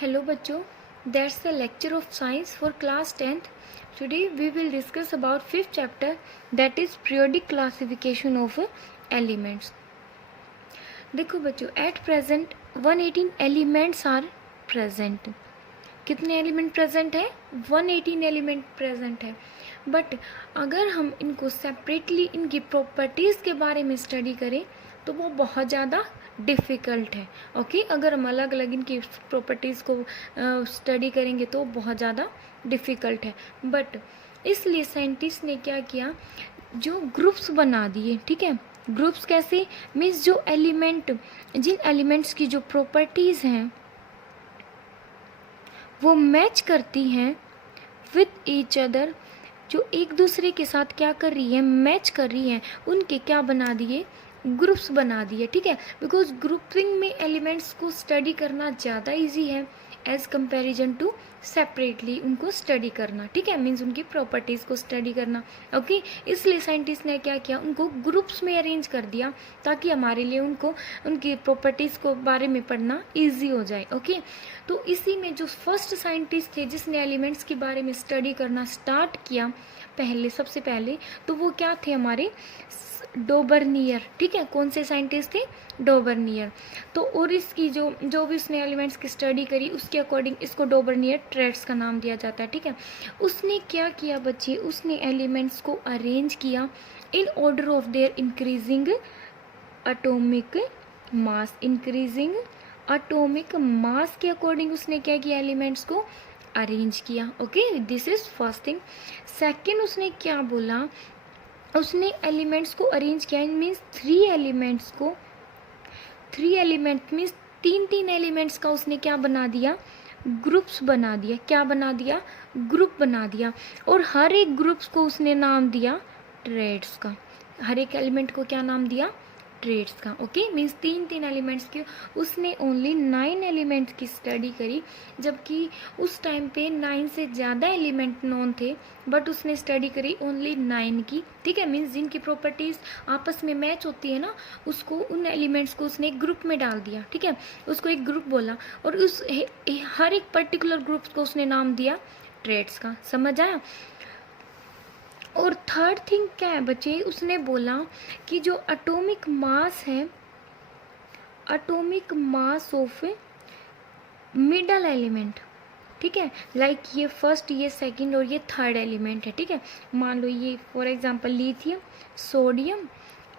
Hello बच्चों, that's the lecture of science for class 10th. Today we will discuss about 5th chapter, that is periodic classification of elements. देखो बच्चों, at present 118 elements are present. कितने element present है? 118 element present है. But अगर हम इनको separately इनकी properties के बारे में स्टडी करें तो वो बहुत ज़्यादा डिफ़िकल्ट है. ओके, अगर हम अलग अलग इनकी प्रॉपर्टीज़ को स्टडी करेंगे तो बहुत ज़्यादा डिफ़िकल्ट है. बट इसलिए साइंटिस्ट ने क्या किया, जो ग्रुप्स बना दिए. ठीक है, ग्रुप्स कैसे? मीन्स जो एलिमेंट, जिन एलिमेंट्स की जो प्रॉपर्टीज़ हैं वो मैच करती हैं विथ ईच अदर, जो एक दूसरे के साथ क्या कर रही है, मैच कर रही हैं, उनके क्या बना दिए, ग्रुप्स बना दिए. ठीक है, बिकॉज ग्रुपिंग में एलिमेंट्स को स्टडी करना ज़्यादा इजी है एज कंपैरिजन टू सेपरेटली उनको स्टडी करना. ठीक है, मीन्स उनकी प्रॉपर्टीज़ को स्टडी करना. ओके, इसलिए साइंटिस्ट ने क्या किया, उनको ग्रुप्स में अरेंज कर दिया ताकि हमारे लिए उनको उनकी प्रॉपर्टीज़ को बारे में पढ़ना ईजी हो जाए. ओके, तो इसी में जो फर्स्ट साइंटिस्ट थे जिसने एलिमेंट्स के बारे में स्टडी करना स्टार्ट किया सबसे पहले, तो वो क्या थे, हमारे डोबर्नियर. ठीक है, कौन से साइंटिस्ट थे? डोबर्नियर. तो और इसकी जो भी उसने एलिमेंट्स की स्टडी करी उसके अकॉर्डिंग इसको डोबर्नियर ट्रेड्स का नाम दिया जाता है. ठीक है, उसने क्या किया बच्चे, उसने एलिमेंट्स को अरेंज किया in order of their increasing atomic mass. Increasing atomic mass के अकॉर्डिंग उसने क्या किया, एलिमेंट्स को अरेंज किया. Okay, this is first thing. Second उसने क्या बोला, उसने एलिमेंट्स को अरेंज किया मीन्स थ्री एलिमेंट मीन्स तीन एलिमेंट्स का उसने क्या बना दिया, ग्रुप्स बना दिया. क्या बना दिया? ग्रुप बना दिया. और हर एक ग्रुप्स को उसने नाम दिया ट्रेड्स का. हर एक एलिमेंट को क्या नाम दिया? ट्रेड्स का. ओके, मीन्स तीन एलिमेंट्स की. उसने ओनली 9 एलिमेंट्स की स्टडी करी, जबकि उस टाइम पे 9 से ज़्यादा एलिमेंट नोन थे, बट उसने स्टडी करी ओनली 9 की. ठीक है, मीन्स जिनकी प्रॉपर्टीज़ आपस में मैच होती है ना, उसको उन एलिमेंट्स को उसने एक ग्रुप में डाल दिया. ठीक है, उसको एक ग्रुप बोला और उस हर एक पर्टिकुलर ग्रुप को उसने नाम दिया ट्रेड्स का. समझ आया? और थर्ड थिंग क्या है बच्चे, उसने बोला कि जो एटॉमिक मास है, atomic mass of middle element. ठीक है, लाइक ये फर्स्ट, ये सेकंड और ये थर्ड एलिमेंट है. ठीक है, मान लो ये for example lithium, sodium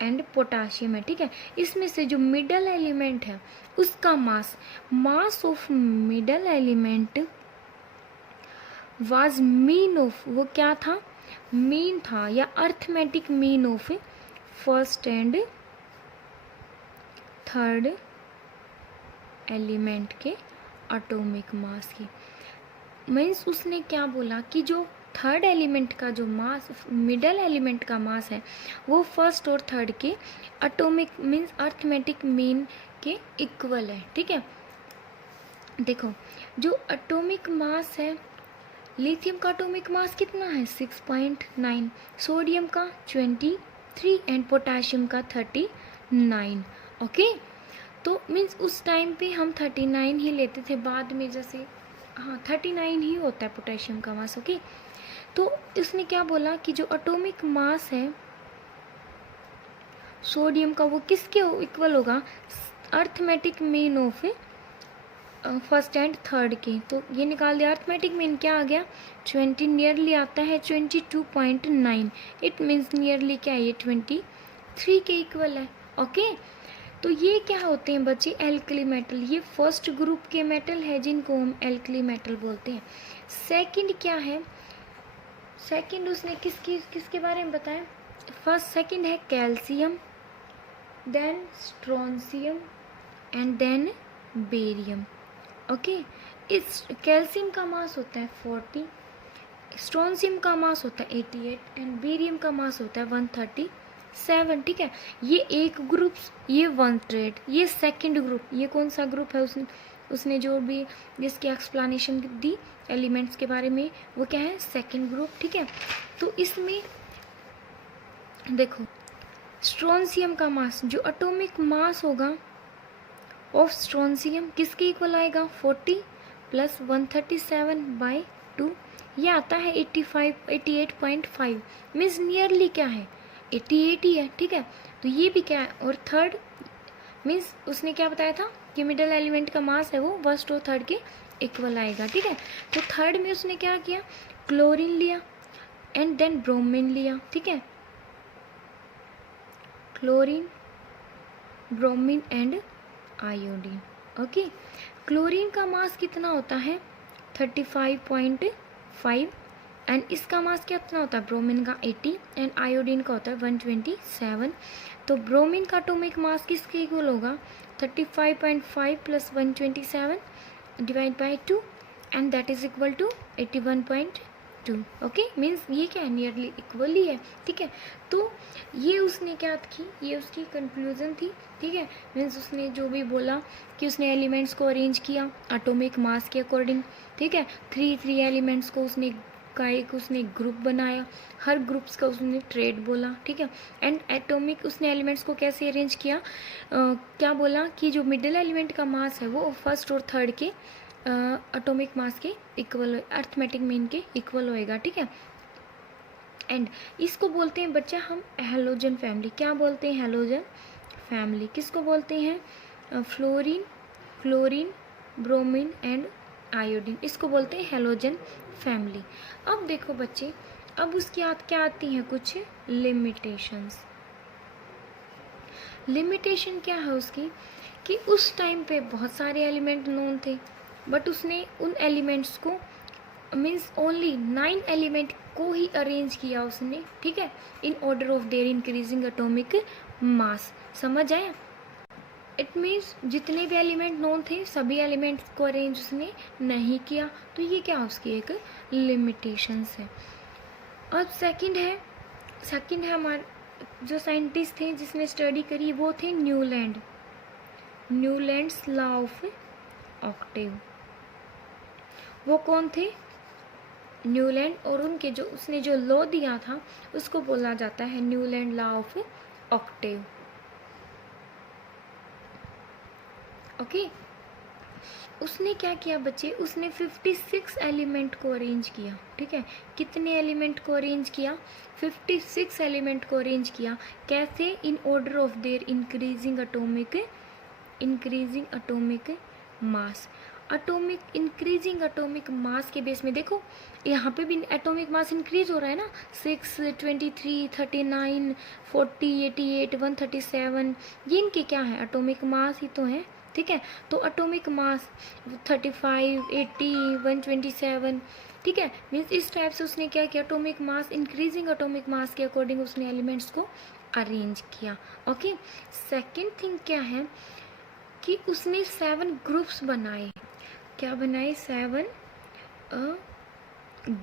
and potassium है. ठीक है, इसमें से जो मिडल एलिमेंट है उसका mass of middle element was mean of, वो क्या था, मीन था या arithmetic mean of first and third element के एटॉमिक मास की. मीन्स उसने क्या बोला कि जो थर्ड एलिमेंट का जो मास, मिडल एलिमेंट का मास है, वो फर्स्ट और थर्ड के एटॉमिक मीन्स अर्थमेटिक मीन के इक्वल है. ठीक है, देखो जो एटॉमिक मास है, लिथियम का एटॉमिक मास कितना है, 6.9, सोडियम का 23 एंड पोटाशियम का 39. ओके, तो मीन्स उस टाइम पे हम 39 ही लेते थे, बाद में जैसे 39 ही होता है पोटेशियम का मास. ओके, तो उसने क्या बोला कि जो एटॉमिक मास है सोडियम का, वो किसके इक्वल होगा, arithmetic mean of first and third के. तो ये निकाल दिया, अर्थमेटिक मीन क्या आ गया, 20 नियरली आता है 22.9. इट मीन्स नियरली क्या है, ये 23 के इक्वल है. ओके, तो ये क्या होते हैं बच्चे, एल्कली मेटल. ये फर्स्ट ग्रुप के मेटल है जिनको हम एल्कली मेटल बोलते हैं. सेकंड क्या है, सेकंड उसने किसके बारे में बताया, फर्स्ट सेकंड है calcium, then strontium and then barium. Okay, इस कैल्शियम का मास होता है 40, स्ट्रोंशियम का मास होता है 88 एंड बेरियम का मास होता है 137. ठीक है, ये एक ग्रुप, ये वन ट्रेड, ये सेकंड ग्रुप. ये कौन सा ग्रुप है, उसने जो भी जिसकी एक्सप्लेनेशन दी एलिमेंट्स के बारे में, वो क्या है, सेकंड ग्रुप. ठीक है, तो इसमें देखो स्ट्रोंशियम का मास, जो एटॉमिक मास होगा ऑफ स्ट्रोंशियम किसके इक्वल आएगा, 40, प्लस 137/2, ये आता है 88.5, मीन्स नियरली क्या है 88 ही है, ठीक है। तो ये भी क्या है, और थर्ड मीन्स उसने क्या बताया था कि मिडल एलिमेंट का मास है वो फर्स्ट और थर्ड के इक्वल आएगा, ठीक है। तो थर्ड में उसने क्या किया, क्लोरीन लिया एंड देन ब्रोमीन लिया, ठीक है, chlorine, bromine and iodine. Okay, chlorine का मास कितना होता है 35.5 एंड इसका मास कितना होता है ब्रोमीन का 80 एंड आयोडीन का होता है 127। तो ब्रोमीन का एटॉमिक मास किसके इक्वल होगा 35.5 plus 127 divide by 2 and that is equal to 81.2। Okay, means ये क्या है नियरली इक्वल ही है, ठीक है। तो ये उसने क्या की, ये उसकी कंक्लूजन थी, ठीक है। मीन्स उसने जो भी बोला कि उसने एलिमेंट्स को अरेंज किया एटॉमिक मास के अकॉर्डिंग, ठीक है। थ्री एलिमेंट्स को उसने उसने ग्रुप बनाया, हर ग्रुप्स का उसने ट्रेड बोला, ठीक है। एंड एटॉमिक उसने एलिमेंट्स को कैसे अरेंज किया, क्या बोला कि जो मिडिल एलिमेंट का मास है वो फर्स्ट और थर्ड के एटॉमिक मास के इक्वल, अर्थमेटिक मीन के इक्वल होएगा, ठीक है। एंड इसको बोलते हैं बच्चा हम हैलोजन फैमिली। क्या बोलते हैं हैलोजन फैमिली, किसको बोलते हैं fluorine, chlorine, bromine and iodine, इसको बोलते हैं हैलोजन फैमिली। अब देखो बच्चे, अब उसकी क्या आती हैं कुछ लिमिटेशंस। लिमिटेशन क्या है उसकी कि उस टाइम पे बहुत सारे एलिमेंट नोन थे, बट उसने उन एलिमेंट्स को मीन्स ओनली 9 एलिमेंट को ही अरेंज किया उसने, ठीक है, in order of their increasing atomic mass. समझ आया? इट मीन्स जितने भी एलिमेंट नोन थे सभी एलिमेंट्स को अरेंज उसने नहीं किया, तो ये क्या उसकी एक लिमिटेशंस है। और सेकंड है हमारे जो साइंटिस्ट थे जिसने स्टडी करी वो थे न्यूलैंड्स लॉ ऑफ ऑक्टेव। वो कौन थे न्यूलैंड, और उनके जो उसने जो लॉ दिया था उसको बोला जाता है Newland law of octave. Okay, उसने क्या किया बच्चे, उसने 56 एलिमेंट को अरेंज किया, ठीक है। कितने एलिमेंट को अरेंज किया 56 एलिमेंट को अरेंज किया, कैसे in order of their increasing atomic mass. Increasing atomic mass के बेस में देखो यहाँ पे भी एटॉमिक मास इंक्रीज हो रहा है ना, 6, 23, 39, 40, 88, 137, ये इनके क्या है एटॉमिक मास ही तो है, ठीक है। तो एटॉमिक मास 35, 80, 127, ठीक है। मीन्स इस टाइप से उसने क्या किया atomic mass, increasing atomic mass के अकॉर्डिंग उसने एलिमेंट्स को अरेंज किया। ओके, सेकंड थिंग क्या है कि उसने 7 ग्रुप्स बनाए। क्या बनाए 7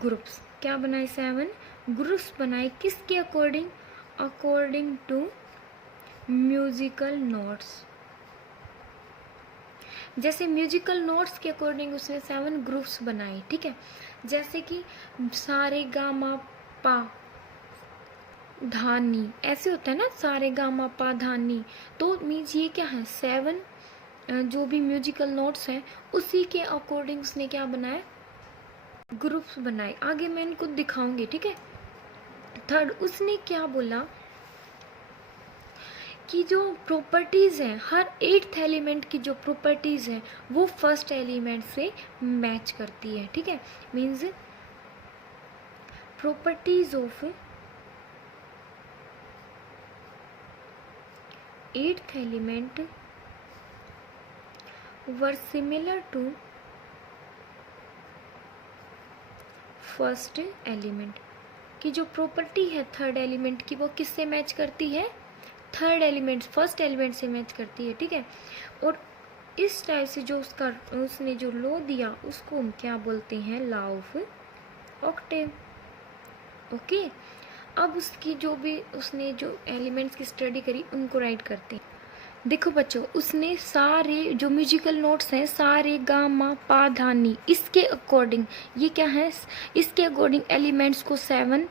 ग्रुप्स, क्या बनाए 7 ग्रुप्स बनाए, किसके अकॉर्डिंग टू म्यूजिकल नोट्स। जैसे म्यूजिकल नोट्स के अकॉर्डिंग उसने 7 ग्रुप्स बनाए, ठीक है। जैसे कि सारे गामा पा धानी, ऐसे होता है ना, सारे गामा पा धानी, तो मीन्स ये क्या है 7 जो भी म्यूजिकल नोट्स हैं उसी के अकॉर्डिंग उसने क्या बनाया ग्रुप्स बनाए। आगे मैं इनको दिखाऊंगी, ठीक है। थर्ड उसने क्या बोला कि जो प्रॉपर्टीज़ हैं हर 8th एलिमेंट की जो प्रॉपर्टीज़ हैं वो फर्स्ट एलिमेंट से मैच करती है, ठीक है। Means properties of 8th element were similar to first element की जो प्रॉपर्टी है थर्ड एलिमेंट की वो किससे मैच करती है, थर्ड एलिमेंट फर्स्ट एलिमेंट से मैच करती है, ठीक है। और इस टाइप से जो उसने जो लॉ दिया उसको हम क्या बोलते हैं लॉ ऑफ ऑक्टेव। ओके, अब उसकी जो भी उसने जो एलिमेंट्स की स्टडी करी उनको राइट करते हैं। देखो बच्चों, उसने सारे जो म्यूजिकल नोट्स हैं सारे गा मा पा धा नी, इसके अकॉर्डिंग ये क्या है, इसके अकॉर्डिंग एलिमेंट्स को 7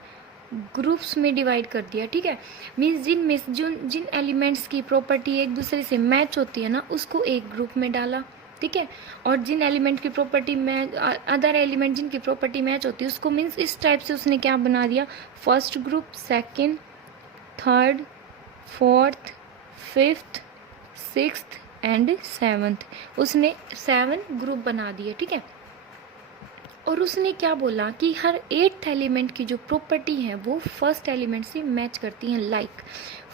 ग्रुप्स में डिवाइड कर दिया, ठीक है। मीन्स जिन एलिमेंट्स की प्रॉपर्टी एक दूसरे से मैच होती है ना उसको एक ग्रुप में डाला, ठीक है। और जिन एलिमेंट की प्रॉपर्टी मैच, अदर एलिमेंट जिनकी प्रॉपर्टी मैच होती है उसको मीन्स इस टाइप से उसने क्या बना दिया, first group, second, third, fourth, fifth, sixth and seventh, उसने 7 ग्रुप बना दिए, ठीक है। और उसने क्या बोला कि हर 8th एलिमेंट की जो प्रॉपर्टी है वो फर्स्ट एलिमेंट से मैच करती हैं। लाइक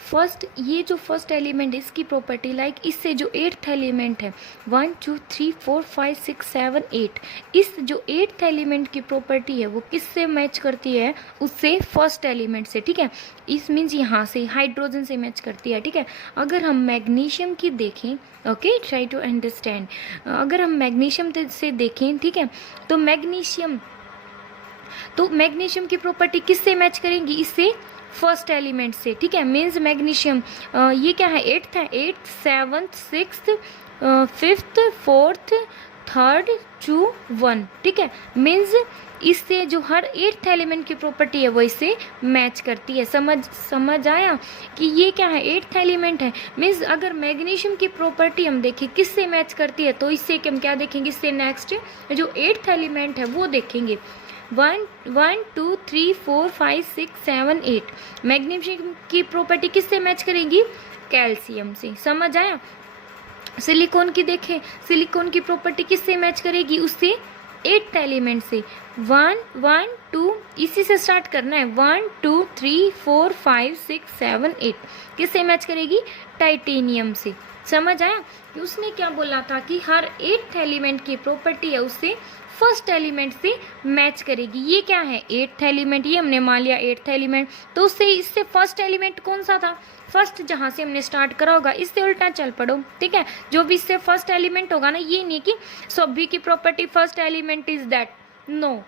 फर्स्ट, ये जो फर्स्ट एलिमेंट है इसकी प्रॉपर्टी लाइक इससे जो 8th एलिमेंट है 1 2 3 4 5 6 7 8, इस जो 8th एलिमेंट की प्रॉपर्टी है वो किससे मैच करती है, उससे फर्स्ट एलिमेंट से, ठीक है। इस मीन्स यहाँ से हाइड्रोजन से मैच करती है, ठीक है। अगर हम मैग्नीशियम की देखें, ओके, ट्राई टू अंडरस्टैंड, अगर हम मैग्नीशियम से देखें, ठीक है, तो मैग्नीशियम की प्रॉपर्टी किससे मैच करेंगी, इससे फर्स्ट एलिमेंट से, ठीक है। मीन्स मैग्नीशियम ये क्या है, 8th है, 8th 7th 6th 5th 4th 3rd 2 1, ठीक है। मीन्स इससे जो हर 8th एलिमेंट की प्रॉपर्टी है वो इससे मैच करती है। समझ आया कि ये क्या है, 8th एलिमेंट है। मीन्स अगर मैग्नीशियम की प्रॉपर्टी हम देखें किससे मैच करती है, तो इससे हम क्या देखेंगे, इससे नेक्स्ट जो 8th एलिमेंट है वो देखेंगे। 1 2 3 4 5 6 7 8, मैग्नीशियम की प्रॉपर्टी किससे मैच करेंगी, कैल्शियम से। समझ आया। सिलिकॉन की देखें, सिलिकॉन की प्रॉपर्टी किससे मैच करेगी, उससे 8th एलिमेंट से। 1 1 2, इसी से स्टार्ट करना है, 1 2 3 4 5 6 7 8, किससे मैच करेगी, टाइटेनियम से। समझ आया कि उसने क्या बोला था कि हर 8th एलिमेंट की प्रॉपर्टी है उससे फर्स्ट एलिमेंट से मैच करेगी। ये क्या है, 8th एलिमेंट, ये हमने मान लिया 8th एलिमेंट, तो उससे इससे फर्स्ट एलिमेंट कौन सा था, फर्स्ट जहाँ से हमने स्टार्ट करा होगा इससे उल्टा चल पड़ो, ठीक है। जो भी इससे फर्स्ट एलिमेंट होगा ना, ये नहीं कि सभी की property first element is that, no.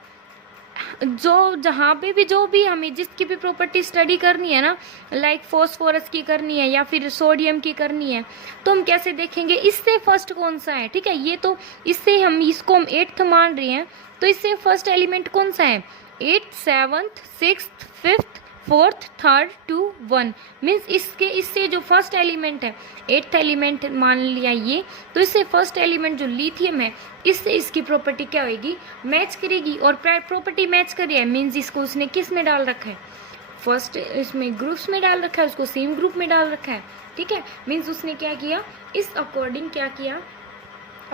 जो जहाँ पे भी जो भी हमें जिसकी भी प्रॉपर्टी स्टडी करनी है ना, लाइक फॉस्फोरस की करनी है या फिर सोडियम की करनी है, तो हम कैसे देखेंगे, इससे फर्स्ट कौन सा है, ठीक है। ये तो इससे हम इसको हम 8th मान रहे हैं, तो इससे फर्स्ट एलिमेंट कौन सा है, 8th 7th 6th 5th 4th 3rd 2 1, means इससे जो फर्स्ट एलिमेंट है 8th एलिमेंट मान लिया ये, तो इससे फर्स्ट एलिमेंट जो लिथियम है इससे इसकी प्रॉपर्टी क्या होगी, मैच करेगी। और प्रॉपर्टी मैच कर रही है मीन्स इसको उसने किस में डाल रखा है, फर्स्ट इसमें ग्रुप्स में डाल रखा है, उसको सेम ग्रुप में डाल रखा है, ठीक है। मीन्स उसने क्या किया, इस अकॉर्डिंग क्या किया,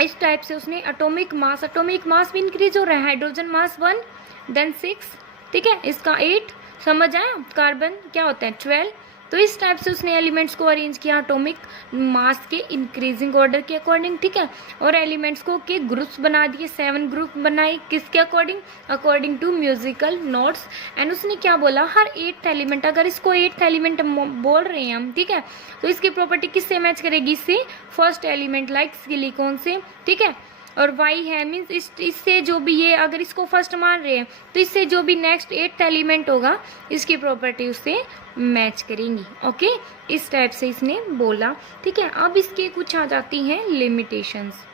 इस टाइप से उसने एटॉमिक मास भी इंक्रीज हो रहा है, हाइड्रोजन मास 1 देन 6, ठीक है, इसका 8, समझ आया। कार्बन क्या होता है 12, तो इस टाइप से उसने एलिमेंट्स को अरेंज किया एटॉमिक मास के इंक्रीजिंग ऑर्डर के अकॉर्डिंग, ठीक है। और एलिमेंट्स को के ग्रुप्स बना दिए, 7 ग्रुप बनाए, किसके according, according to musical notes. And उसने क्या बोला, हर 8th एलिमेंट, अगर इसको 8th एलिमेंट बोल रहे हैं हम, ठीक है, तो इसकी प्रॉपर्टी किससे मैच करेगी, इससे फर्स्ट एलिमेंट लाइक सिलिकॉन से, ठीक है। और वाई है मीन्स इससे जो भी ये अगर इसको फर्स्ट मान रहे हैं तो इससे जो भी नेक्स्ट 8th एलिमेंट होगा इसकी प्रॉपर्टी उससे मैच करेंगी, ओके। इस टाइप से इसने बोला, ठीक है। अब इसके कुछ आ जाती हैं लिमिटेशंस।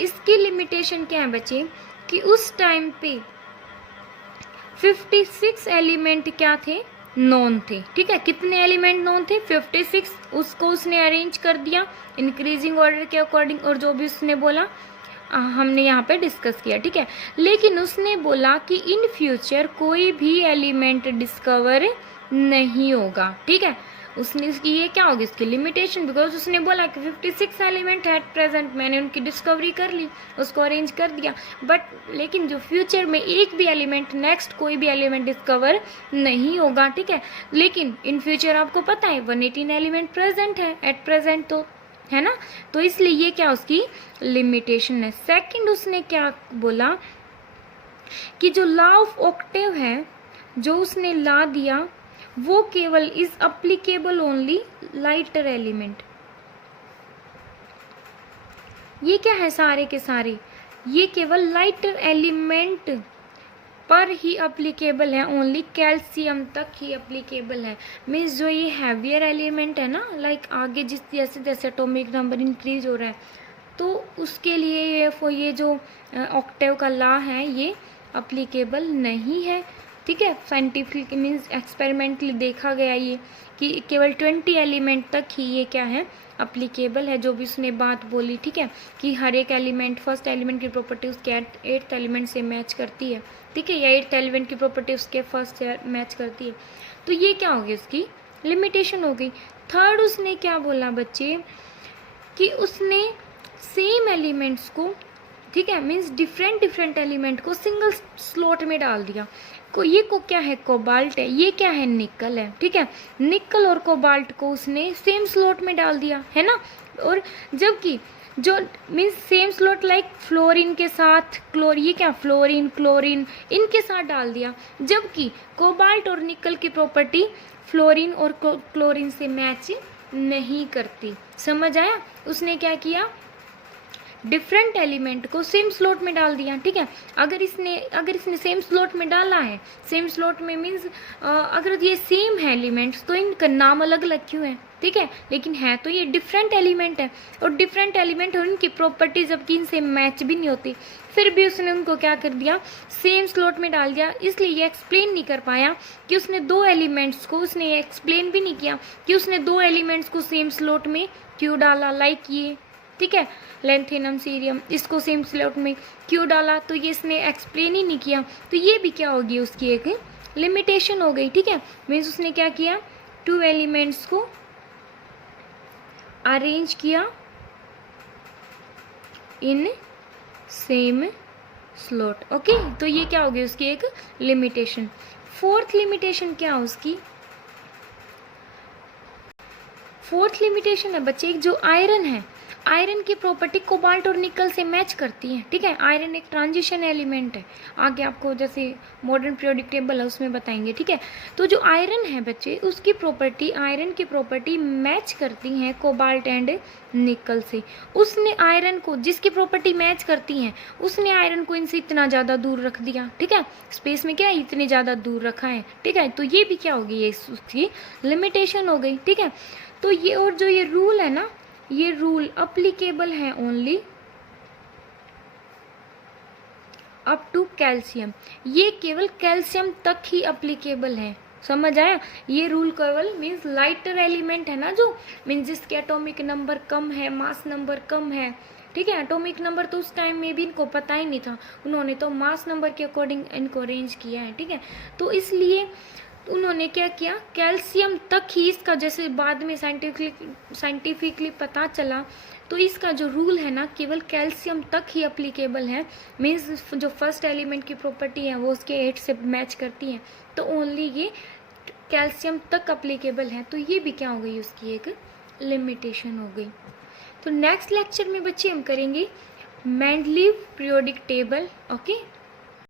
इसकी लिमिटेशन क्या है बच्चे, कि उस टाइम पे 56 एलिमेंट क्या थे, नॉन थे, ठीक है। कितने एलिमेंट नॉन थे, 56, उसको उसने अरेंज कर दिया इंक्रीजिंग ऑर्डर के अकॉर्डिंग, और जो भी उसने बोला हमने यहाँ पे डिस्कस किया, ठीक है। लेकिन उसने बोला कि इन फ्यूचर कोई भी एलिमेंट डिस्कवर नहीं होगा, ठीक है। उसने इसकी ये क्या होगी, इसकी लिमिटेशन, बिकॉज उसने बोला कि 56 एलिमेंट है एट प्रेजेंट, मैंने उनकी डिस्कवरी कर ली, उसको अरेंज कर दिया, बट लेकिन जो फ्यूचर में एक भी एलिमेंट, नेक्स्ट कोई भी एलिमेंट डिस्कवर नहीं होगा, ठीक है। लेकिन इन फ्यूचर आपको पता है 118 एलिमेंट प्रेजेंट है एट प्रेजेंट, तो है ना, तो इसलिए ये क्या उसकी लिमिटेशन है। सेकंड उसने क्या बोला कि जो लॉ ऑफ ऑक्टेव है, जो उसने ला दिया, वो केवल is applicable only lighter element. ये क्या है, सारे के सारे ये केवल लाइटर एलिमेंट पर ही अप्लीकेबल है, ओनली कैल्शियम तक ही अप्लीकेबल है। मीन्स जो ये हैवियर एलिमेंट है ना, लाइक आगे जिस जैसे जैसे एटॉमिक नंबर इंक्रीज हो रहा है, तो उसके लिए ये जो ऑक्टेव का लॉ है ये अप्लीकेबल नहीं है। ठीक है। साइंटिफिक मीन्स एक्सपेरिमेंटली देखा गया ये कि केवल 20 एलिमेंट तक ही ये क्या है, अप्लीकेबल है, जो भी उसने बात बोली, ठीक है, कि हर एक एलिमेंट, फर्स्ट एलिमेंट की प्रॉपर्टी उसके 8th एलिमेंट से मैच करती है, ठीक है, या 8th एलिमेंट की प्रॉपर्टी उसके फर्स्ट से मैच करती है। तो ये क्या होगी, उसकी लिमिटेशन हो गई। थर्ड उसने क्या बोला बच्चे, कि उसने सेम एलिमेंट्स को, ठीक है, मीन्स डिफरेंट एलिमेंट को सिंगल स्लॉट में डाल दिया। ये को क्या है, कोबाल्ट है, ये क्या है, निकल है, ठीक है, निकल और कोबाल्ट को उसने सेम स्लॉट में डाल दिया, है ना। और जबकि जो means same slot like fluorine के साथ ये क्या, फ्लोरीन क्लोरीन इनके साथ डाल दिया, जबकि कोबाल्ट और निकल की प्रॉपर्टी फ्लोरीन और क्लोरीन से मैच नहीं करती। समझ आया। उसने क्या किया, डिफरेंट एलिमेंट को सेम स्लॉट में डाल दिया, ठीक है। अगर इसने सेम स्लॉट में डाला है, सेम स्लॉट में मीन्स अगर ये सेम है एलिमेंट्स, तो इनका नाम अलग अलग क्यों है, ठीक है, लेकिन है तो ये डिफरेंट एलिमेंट है, और डिफरेंट एलिमेंट और इनकी प्रॉपर्टी जबकि इनसे मैच भी नहीं होती, फिर भी उसने उनको क्या कर दिया, सेम स्लॉट में डाल दिया। इसलिए ये एक्सप्लेन नहीं कर पाया कि उसने दो एलिमेंट्स को, उसने ये एक्सप्लेन भी नहीं किया कि उसने दो एलिमेंट्स को सेम स्लॉट में क्यों डाला, लाइक ये, ठीक है, लेंथेनम सीरियम, इसको सेम स्लॉट में क्यों डाला, तो ये इसने एक्सप्लेन ही नहीं किया। तो ये भी क्या होगी, उसकी एक लिमिटेशन हो गई, ठीक है। मीन्स उसने क्या किया, 2 एलिमेंट्स को अरेंज किया इन सेम स्लॉट, ओके। तो ये क्या होगी, उसकी एक लिमिटेशन। फोर्थ लिमिटेशन क्या है उसकी, फोर्थ लिमिटेशन है बच्चे, एक जो आयरन है, आयरन की प्रॉपर्टी कोबाल्ट और निकल से मैच करती है, ठीक है। आयरन एक ट्रांजिशन एलिमेंट है, आगे आपको जैसे मॉडर्न पीरियोडिक टेबल है उसमें बताएंगे, ठीक है। तो जो आयरन है बच्चे, उसकी प्रॉपर्टी, आयरन की प्रॉपर्टी मैच करती हैं कोबाल्ट एंड निकल से। उसने आयरन को, जिसकी प्रॉपर्टी मैच करती हैं, उसने आयरन को इनसे इतना ज़्यादा दूर रख दिया, ठीक है, स्पेस में क्या है, इतने ज़्यादा दूर रखा है, ठीक है। तो ये भी क्या होगी, ये उसकी लिमिटेशन हो गई, ठीक है। तो ये, और जो ये रूल है ना, ये रूल अप्लीकेबल है ओनली अप टू कैल्शियम, ये केवल कैल्शियम तक ही अप्लीकेबल है। समझ आया। ये रूल केवल मीन्स लाइटर एलिमेंट है ना, जो मीन्स जिसके एटॉमिक नंबर कम है, मास नंबर कम है, ठीक है। एटॉमिक नंबर तो उस टाइम में भी इनको पता ही नहीं था, उन्होंने तो मास नंबर के अकॉर्डिंग इनको अरेंज किया है, ठीक है। तो इसलिए उन्होंने क्या किया, कैल्शियम तक ही इसका, जैसे बाद में साइंटिफिकली पता चला, तो इसका जो रूल है ना, केवल कैल्शियम तक ही अप्लीकेबल है। मीन्स जो फर्स्ट एलिमेंट की प्रॉपर्टी है वो उसके 8 से मैच करती है, तो ओनली ये कैल्शियम तक अप्लीकेबल है। तो ये भी क्या हो गई, उसकी एक लिमिटेशन हो गई। तो नेक्स्ट लेक्चर में बच्चे हम करेंगे मेंडलीव पीरियोडिक टेबल, ओके।